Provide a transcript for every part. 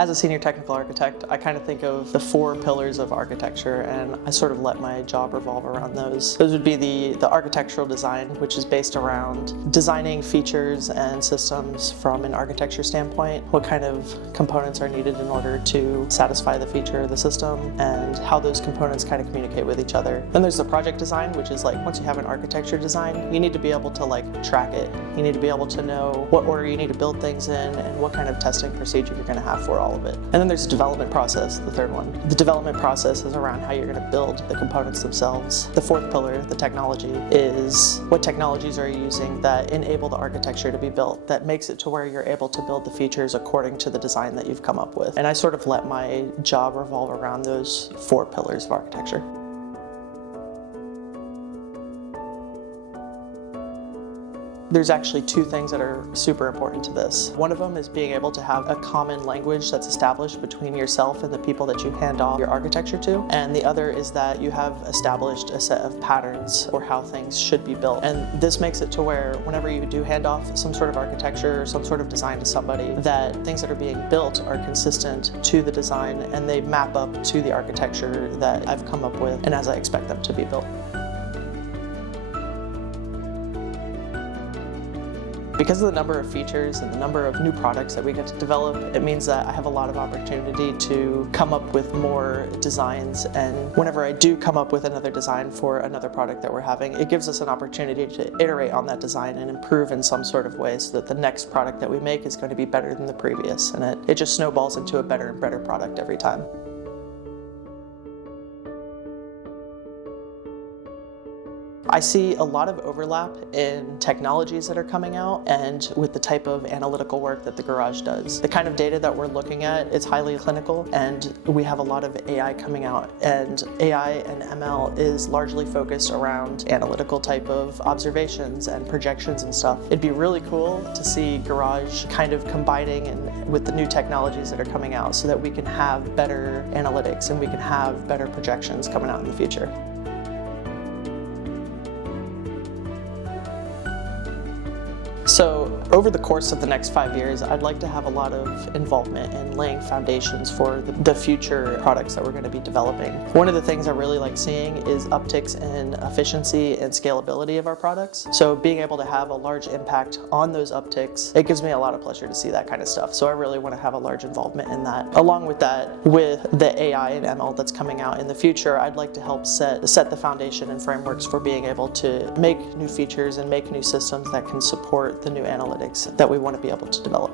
As a senior technical architect, I kind of think of the 4 pillars of architecture, and I sort of let my job revolve around those. Those would be the architectural design, which is based around designing features and systems from an architecture standpoint, what kind of components are needed in order to satisfy the feature of the system, and how those components kind of communicate with each other. Then there's the project design, which is like once you have an architecture design, you need to be able to like track it. You need to be able to know what order you need to build things in and what kind of testing procedure you're going to have for all of it. And then there's the development process, the third one. The development process is around how you're going to build the components themselves. The 4th pillar, the technology, is what technologies are you using that enable the architecture to be built, that makes it to where you're able to build the features according to the design that you've come up with. And I sort of let my job revolve around those 4 pillars of architecture. There's actually 2 things that are super important to this. One of them is being able to have a common language that's established between yourself and the people that you hand off your architecture to. And the other is that you have established a set of patterns for how things should be built. And this makes it to where whenever you do hand off some sort of architecture or some sort of design to somebody, that things that are being built are consistent to the design and they map up to the architecture that I've come up with and as I expect them to be built. Because of the number of features and the number of new products that we get to develop, it means that I have a lot of opportunity to come up with more designs, and whenever I do come up with another design for another product that we're having, it gives us an opportunity to iterate on that design and improve in some sort of way so that the next product that we make is going to be better than the previous, and it just snowballs into a better and better product every time. I see a lot of overlap in technologies that are coming out and with the type of analytical work that the garage does. The kind of data that we're looking at is highly clinical, and we have a lot of AI coming out, and AI and ML is largely focused around analytical type of observations and projections and stuff. It'd be really cool to see garage kind of combining with the new technologies that are coming out so that we can have better analytics and we can have better projections coming out in the future. So over the course of the next 5 years, I'd like to have a lot of involvement in laying foundations for the future products that we're going to be developing. One of the things I really like seeing is upticks in efficiency and scalability of our products. So being able to have a large impact on those upticks, it gives me a lot of pleasure to see that kind of stuff. So I really want to have a large involvement in that. Along with that, with the AI and ML that's coming out in the future, I'd like to help set the foundation and frameworks for being able to make new features and make new systems that can support the new analytics that we want to be able to develop.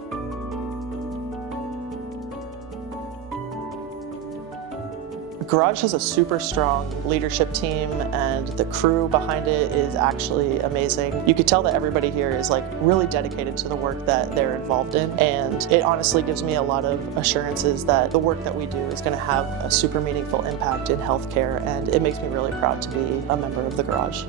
Garage has a super strong leadership team, and the crew behind it is actually amazing. You could tell that everybody here is like really dedicated to the work that they're involved in, and it honestly gives me a lot of assurances that the work that we do is going to have a super meaningful impact in healthcare, and it makes me really proud to be a member of the Garage.